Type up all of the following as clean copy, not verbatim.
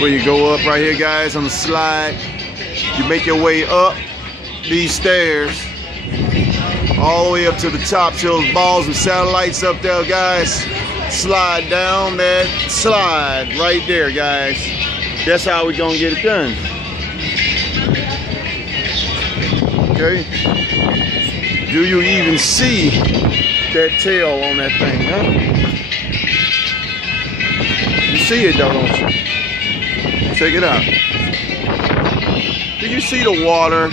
Where you go up right here, guys, on the slide. You make your way up these stairs all the way up to the top, to those balls and satellites up there, guys. Slide down that slide right there, guys. That's how we're gonna get it done. Okay. Do you even see that tail on that thing, huh? You see it though, don't you? Check it out. Do you see the water?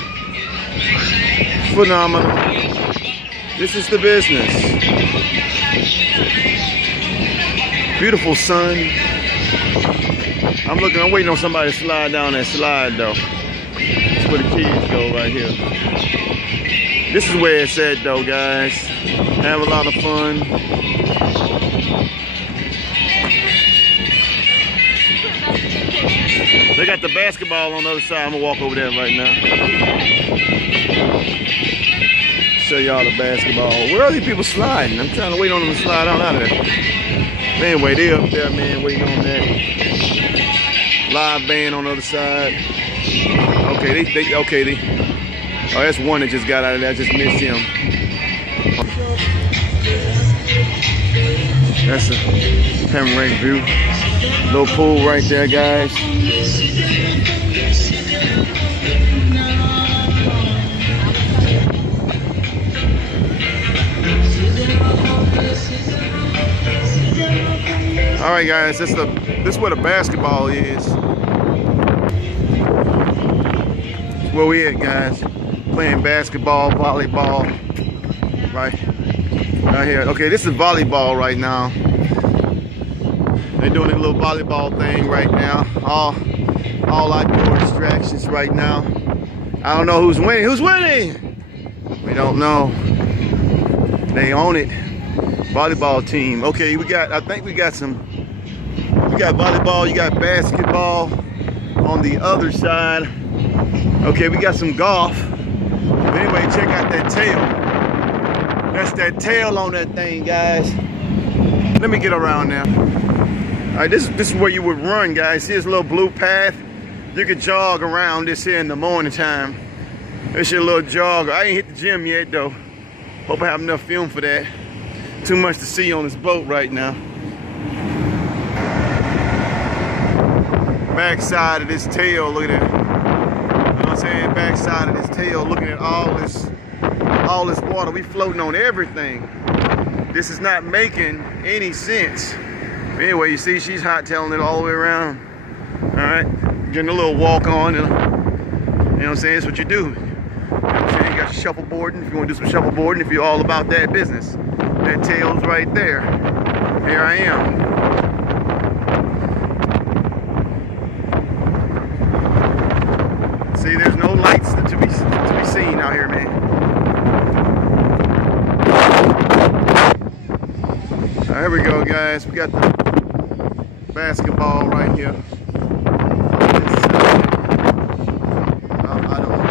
Phenomenal. This is the business. Beautiful sun. I'm waiting on somebody to slide down that slide though. That's where the kids go right here. This is where it's at though, guys. Have a lot of fun. They got the basketball on the other side. I'm gonna walk over there right now. Show y'all the basketball. Where are these people sliding? I'm trying to wait on them to slide on out of there. Anyway, they up there, man, waiting on that. Live band on the other side. Okay, oh, that's one that just got out of there. I just missed him. That's a panoramic view. Little pool right there, guys. All right, guys, this is where the basketball is. Where we at, guys? Playing basketball, volleyball, right here. Okay, this is volleyball right now. They're doing a little volleyball thing right now. All outdoor distractions right now. I don't know who's winning. Who's winning? We don't know. They own it. Volleyball team. Okay, I think we got volleyball, you got basketball on the other side. Okay, we got some golf. But anyway, check out that tail. That's that tail on that thing, guys. Let me get around now. All right, this is where you would run, guys. See this little blue path? You could jog around this here in the morning time. It's your little jog. I ain't hit the gym yet though. Hope I have enough film for that. Too much to see on this boat right now. Backside of this tail, look at that. You know what I'm saying? Backside of this tail, looking at all this water. We floating on everything. This is not making any sense. Anyway, you see she's hot-tailing it all the way around. All right, getting a little walk on. You know what I'm saying? That's what you do. You know what I'm saying? You got shuffleboarding if you want to do some shuffleboarding, if you're all about that business. That tail's right there. Here I am. See, there's no lights to be seen out here, man. Right, here we go, guys. We got the basketball right here. I don't know.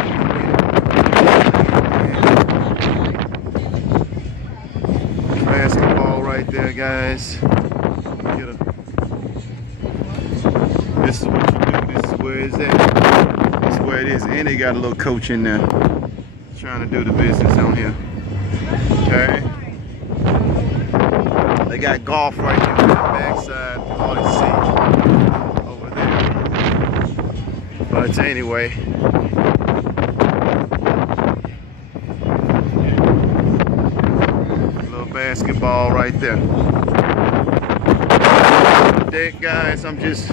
Basketball right there, guys. This is what you do. This is where it's at. This is where it is. And they got a little coach in there trying to do the business on here. Okay. They got golf right there on the backside. All the seats over there. But anyway. Basketball right there. Deck, guys, I'm just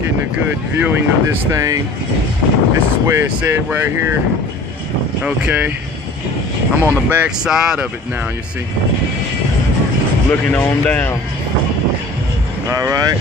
getting a good viewing of this thing. This is where it's at right here. Okay, I'm on the back side of it now, you see, looking on down. All right.